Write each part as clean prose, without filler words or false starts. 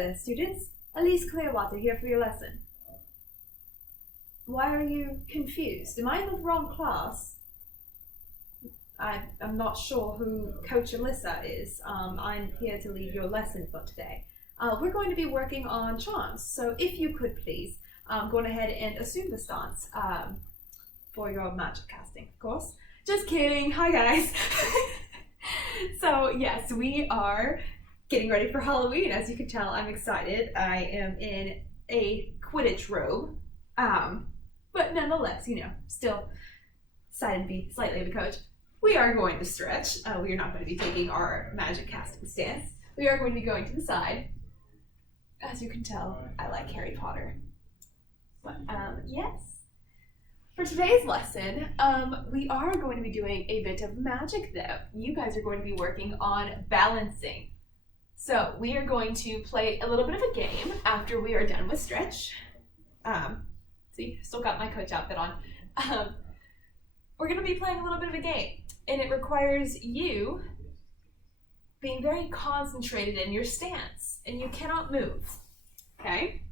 then, students. Elise Clearwater here for your lesson. Why are you confused? Am I in the wrong class? I'm not sure who Coach Alyssa is. I'm here to lead your lesson for today. We're going to be working on charms, so if you could please go on ahead and assume the stance for your magic casting, of course. Just kidding. Hi, guys. So, yes, we are getting ready for Halloween. As you can tell, I'm excited. I am in a Quidditch robe, but nonetheless, you know, still excited to be slightly the coach. We are going to stretch. We are not going to be taking our magic casting stance. We are going to be going to the side. As you can tell, I like Harry Potter. But, yes. For today's lesson, we are going to be doing a bit of magic though. You guys are going to be working on balancing. So we are going to play a little bit of a game after we are done with stretch. See, still got my coach outfit on. We're going to be playing a little bit of a game, and it requires you being very concentrated in your stance, and you cannot move, okay?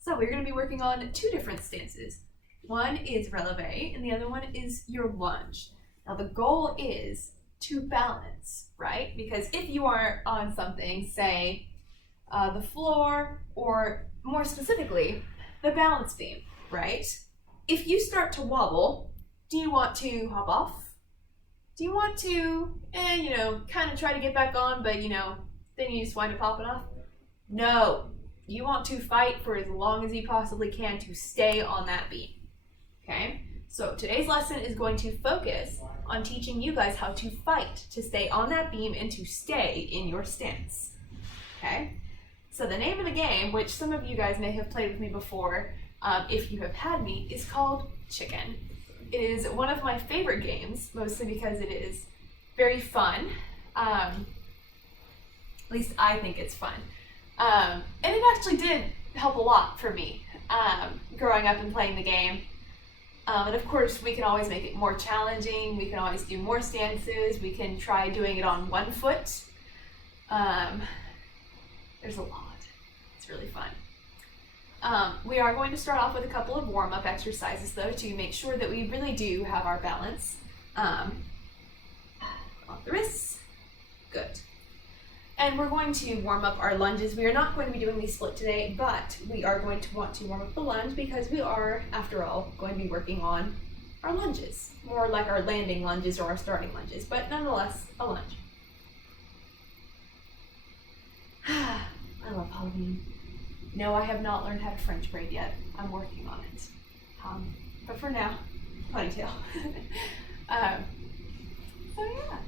So we're going to be working on two different stances. One is releve, and the other one is your lunge. Now the goal is to balance, right? Because if you are on something, say the floor, or more specifically, the balance beam, right? If you start to wobble, do you want to hop off? Do you want to, kind of try to get back on, but then you just wind up popping off? No, you want to fight for as long as you possibly can to stay on that beam. Okay, so today's lesson is going to focus on teaching you guys how to fight to stay on that beam and to stay in your stance. Okay, so the name of the game, which some of you guys may have played with me before, if you have had me, is called Chicken. It is one of my favorite games, mostly because it is very fun. At least I think it's fun. And it actually did help a lot for me growing up and playing the game. And of course, we can always make it more challenging. We can always do more stances. We can try doing it on one foot. There's a lot. It's really fun. We are going to start off with a couple of warm-up exercises, though, to make sure that we really do have our balance. Off the wrists. Good. And we're going to warm up our lunges. We are not going to be doing the split today, but we are going to want to warm up the lunge because we are, after all, going to be working on our lunges. More like our landing lunges or our starting lunges, but nonetheless, a lunge. I love Halloween. No, I have not learned how to French braid yet. I'm working on it. But for now, ponytail. So yeah.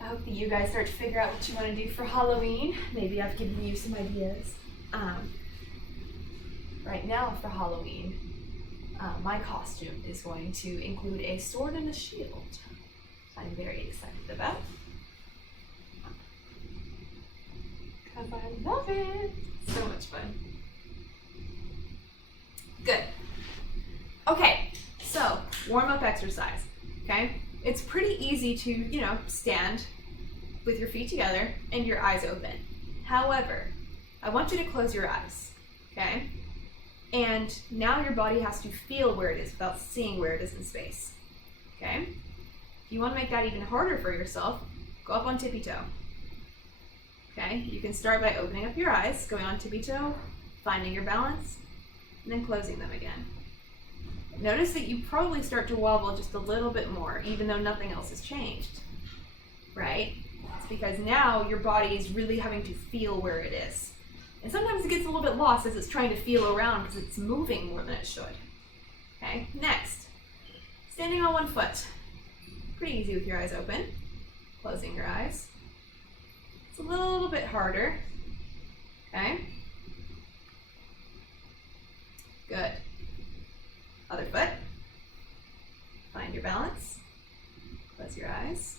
I hope that you guys start to figure out what you want to do for Halloween. Maybe I've given you some ideas. Right now for Halloween, my costume is going to include a sword and a shield. I'm very excited about. Because I love it. So much fun. Good. Okay, so warm-up exercise, okay? It's pretty easy to, stand with your feet together and your eyes open. However, I want you to close your eyes, okay? And now your body has to feel where it is without seeing where it is in space, okay? If you want to make that even harder for yourself, go up on tippy-toe. Okay, you can start by opening up your eyes, going on tippy-toe, finding your balance, and then closing them again. Notice that you probably start to wobble just a little bit more, even though nothing else has changed, right? It's because now your body is really having to feel where it is. And sometimes it gets a little bit lost as it's trying to feel around because it's moving more than it should. Okay, next, standing on one foot. Pretty easy with your eyes open. Closing your eyes. It's a little bit harder, okay? Good. Other foot. Find your balance. Close your eyes.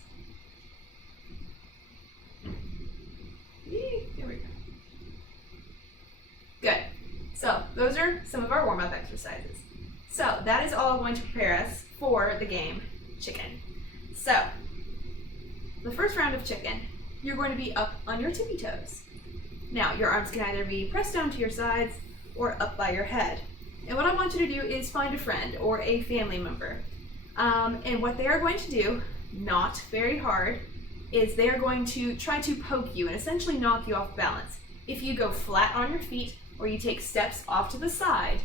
There we go. Good. So those are some of our warm-up exercises. So that is all going to prepare us for the game Chicken. So the first round of Chicken, you're going to be up on your tippy toes. Now, your arms can either be pressed down to your sides or up by your head. And what I want you to do is find a friend or a family member. And what they are going to do, not very hard, is they are going to try to poke you and essentially knock you off balance. If you go flat on your feet or you take steps off to the side,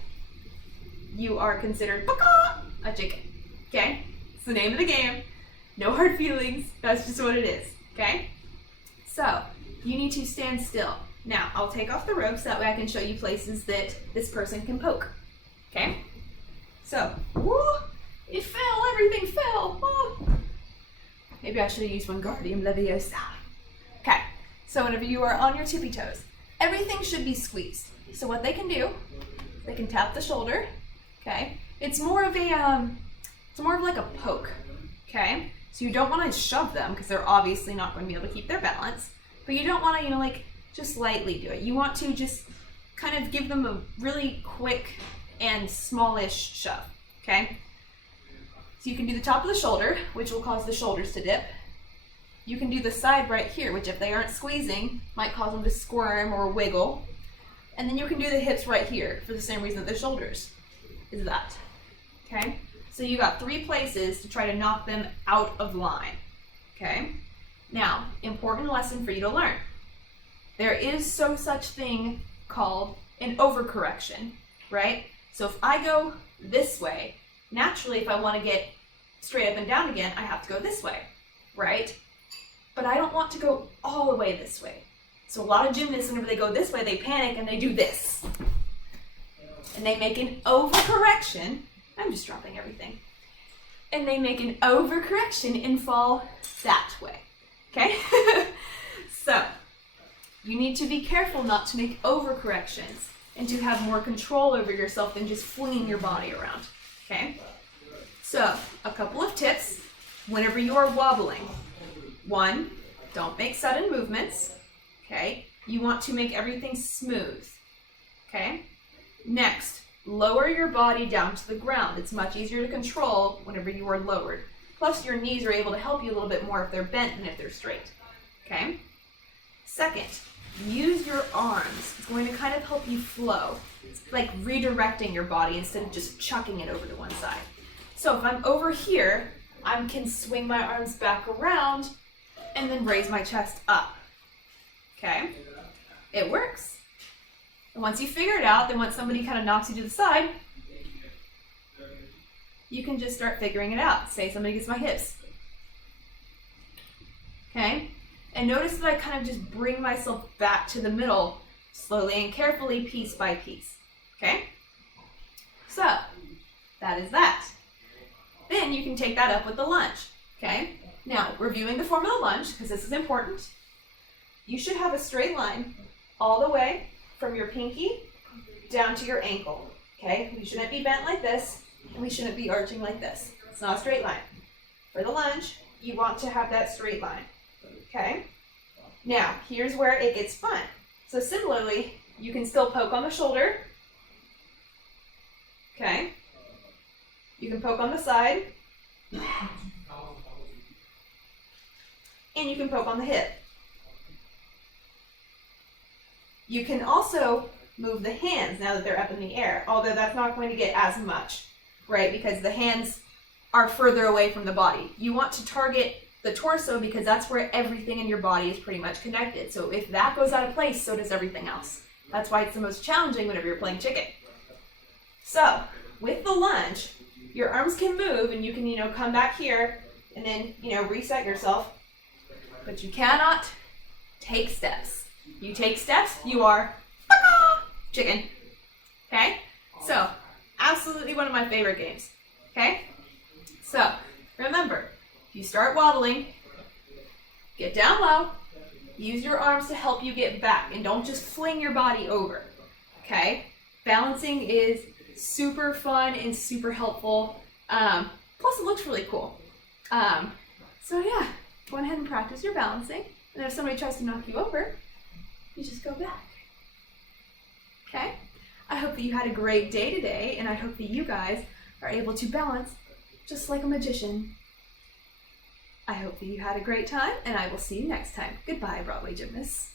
you are considered a chicken, okay? It's the name of the game. No hard feelings, that's just what it is, okay? So, you need to stand still. Now, I'll take off the ropes, that way I can show you places that this person can poke, okay? So, woo, it fell, everything fell. Oh. Maybe I should have used Wingardium Leviosa. Okay, so whenever you are on your tippy toes, everything should be squeezed. So what they can do, they can tap the shoulder, okay? It's more of like a poke, okay? So you don't want to shove them because they're obviously not going to be able to keep their balance, but you don't want to, like just lightly do it. You want to just kind of give them a really quick and smallish shove, okay? So you can do the top of the shoulder, which will cause the shoulders to dip. You can do the side right here, which if they aren't squeezing, might cause them to squirm or wiggle. And then you can do the hips right here for the same reason that the shoulders is that, okay? So you got 3 places to try to knock them out of line, okay? Now, important lesson for you to learn. There is such thing called an overcorrection, right? So if I go this way, naturally, if I want to get straight up and down again, I have to go this way, right? But I don't want to go all the way this way. So a lot of gymnasts, whenever they go this way, they panic and they do this. And they make an overcorrection. I'm just dropping everything. And they make an overcorrection and fall that way, okay? So, you need to be careful not to make overcorrections and to have more control over yourself than just flinging your body around. Okay, so a couple of tips whenever you are wobbling. 1, don't make sudden movements, okay? You want to make everything smooth, okay? Next, lower your body down to the ground. It's much easier to control whenever you are lowered. Plus, your knees are able to help you a little bit more if they're bent than if they're straight, okay? Second, use your arms. It's going to kind of help you flow. It's like redirecting your body instead of just chucking it over to one side. So if I'm over here, I can swing my arms back around and then raise my chest up. Okay? It works. And once you figure it out, then once somebody kind of knocks you to the side, you can just start figuring it out. Say somebody gets my hips. Okay? And notice that I kind of just bring myself back to the middle slowly and carefully, piece by piece, okay? So, that is that. Then you can take that up with the lunge, okay? Now, reviewing the form of the lunge, because this is important, you should have a straight line all the way from your pinky down to your ankle, okay? We shouldn't be bent like this, and we shouldn't be arching like this. It's not a straight line. For the lunge, you want to have that straight line, okay? Now, here's where it gets fun. So similarly, you can still poke on the shoulder, okay? You can poke on the side, and you can poke on the hip. You can also move the hands now that they're up in the air, although that's not going to get as much, right? Because the hands are further away from the body. You want to target the torso because that's where everything in your body is pretty much connected. So if that goes out of place, so does everything else. That's why it's the most challenging whenever you're playing chicken. So with the lunge, your arms can move and you can, come back here and then, reset yourself. But you cannot take steps. You take steps, you are chicken. Okay? So, absolutely one of my favorite games. Okay? So, remember, if you start wobbling, get down low, use your arms to help you get back, and don't just fling your body over. Okay? Balancing is super fun and super helpful. Plus, it looks really cool. So yeah, go ahead and practice your balancing. And if somebody tries to knock you over, you just go back. Okay? I hope that you had a great day today, and I hope that you guys are able to balance just like a magician. I hope that you had a great time, and I will see you next time. Goodbye, Broadway gymnasts.